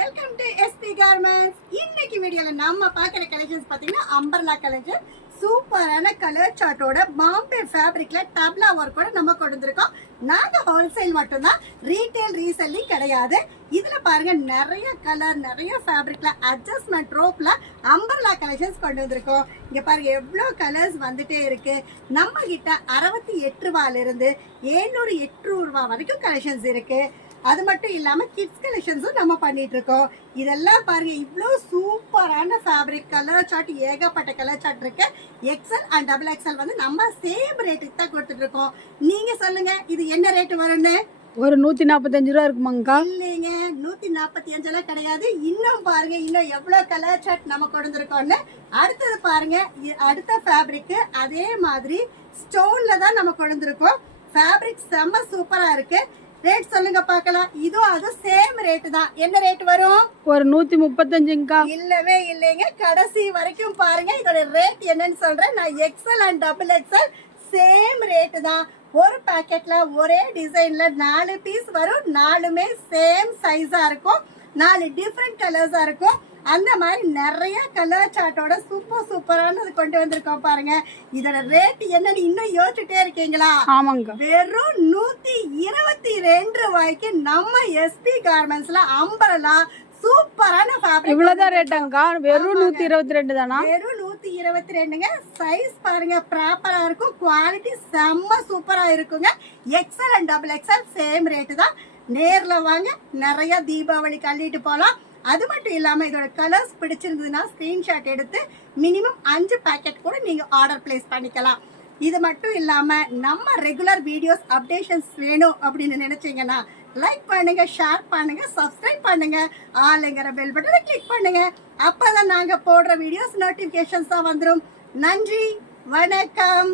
Welcome to SP garments. இன்னைக்கு வீடியோல நம்ம பார்க்குற கலெக்ஷன்ஸ் பார்த்தீங்கன்னா அம்பர்லா கலெக்ஷன். சூப்பரான கலர் சார்ட்டோட பாம்பே ஃபேப்ரிக்ல டப்லா ஒர்க்கோட நம்ம கொண்டு வந்திருக்கோம். நாங்க ஹோல்சேல் மட்டும்தான், ரீட்டைல் ரீசெல்லிங் கிடையாது. இதுல பாருங்க நிறைய கலர் நிறைய ஃபேப்ரிக்ல அட்ஜஸ்ட்மெண்ட் ரோப்ல அம்பர்லா கலெக்ஷன்ஸ் கொண்டு வந்திருக்கோம். இங்க பாருங்க எவ்வளவு கலர்ஸ் வந்துட்டே இருக்கு. நம்ம கிட்ட 68 ரூபாயில இருந்து 708 ரூபாய் வரைக்கும் கலெக்ஷன்ஸ் இருக்கு. அது மட்டும் இல்லாம கிட்ஸ் கலெக்ஷன்ஸும் நம்ம பண்ணிட்டு இருக்கோம். இதெல்லாம் பாருங்க இவ்வளோ சூப்பரான ஃபேப்ரிக் கலர் சார்ட், ஏகப்பட்ட கலர் சார்ட் இருக்கு. எக்ஸல் அண்ட் டபுள் எக்ஸல் வந்து நம்ம சேம் ரேட்டுக்கு தான் கொடுத்துட்டு இருக்கோம். நீங்க சொல்லுங்க இது என்ன ரேட் வரும்னு? ஒரு 145 ரூபா இருக்குமாங்கக்கா? இல்லைங்க, 145 எல்லாம் கிடையாது. இன்னும் பாருங்க இன்னும் எவ்வளவு கலர் சார்ட் நம்ம கொடுத்துருக்கோம்னு. அடுத்தது பாருங்க, அடுத்த ஃபேப்ரிக் அதே மாதிரி ஸ்டோன்ல தான் நம்ம கொடுத்துருக்கோம். ஃபேப்ரிக் செம்ம சூப்பரா இருக்கு. ரேட் சொல்லுங்க பார்க்கலாம். இதுவும் அது சேம் ரேட் தான். என்ன ரேட் வரும்? ஒரு 135ங்கக்கா. இல்லவே இல்லைங்க, கடைசி வரைக்கும் பாருங்க. இதோட ரேட் என்னன்னு சொல்றேன். நான் XL and double XL same rate தான். ஒரு பாக்கெட்ல ஒரே டிசைன்ல 4 பீஸ் வரும். 4மே சேம் சைஸா இருக்கும். 4 டிஃப்ரெண்ட் கலர்ஸா இருக்கும். அந்த மாதிரி நிறைய கலர் சார்ட்டோட சூப்பரானது கொண்டு வந்திருக்கோம் பாருங்க. இதோட ரேட் என்னன்னு இன்னும் யோசிச்சுட்டே இருக்கீங்களா? ஆமாங்க, வெறும் 122 ரூபாய்க்கு நம்ம எஸ்பி கார்மெண்ட்ஸ்ல அம்பர்லா சூப்பரான ஃபேப்ரிக். இவ்வளவுதான் ரேட்டாங்கக்கா? வெறும் 122 தானா? வெறும் 122ங்க. சைஸ் பாருங்க ப்ராப்பரா இருக்கும். குவாலிட்டி செம்ம சூப்பரா இருக்குங்க. XL and double XL same rate தான். நேர்ல வாங்க, நிறைய தீபாவளி கழிட்டு போலாம். அது மட்டும் இல்லாம இதோட கலர்ஸ் பிடிச்சிருந்ததுன்னா ஸ்கிரீன்ஷாட் எடுத்து மினிமம் 5 பேக்கெட் கூட நீங்க ஆர்டர் பிளேஸ் பண்ணிக்கலாம். இது மட்டும் இல்லாம நம்ம ரெகுலர் வீடியோஸ் அப்டேஷன்ஸ் வேணும் அப்படின்னு நினைச்சீங்கன்னா லைக் பண்ணுங்க, ஷேர் பண்ணுங்க, சப்ஸ்கிரைப் பண்ணுங்க, ஆளுங்கிற பெல் பட்டனை கிளிக் பண்ணுங்க. அப்பதான் நாங்க போடுற வீடியோஸ் நோட்டிபிகேஷன்ஸா வந்துடும். நன்றி, வணக்கம்.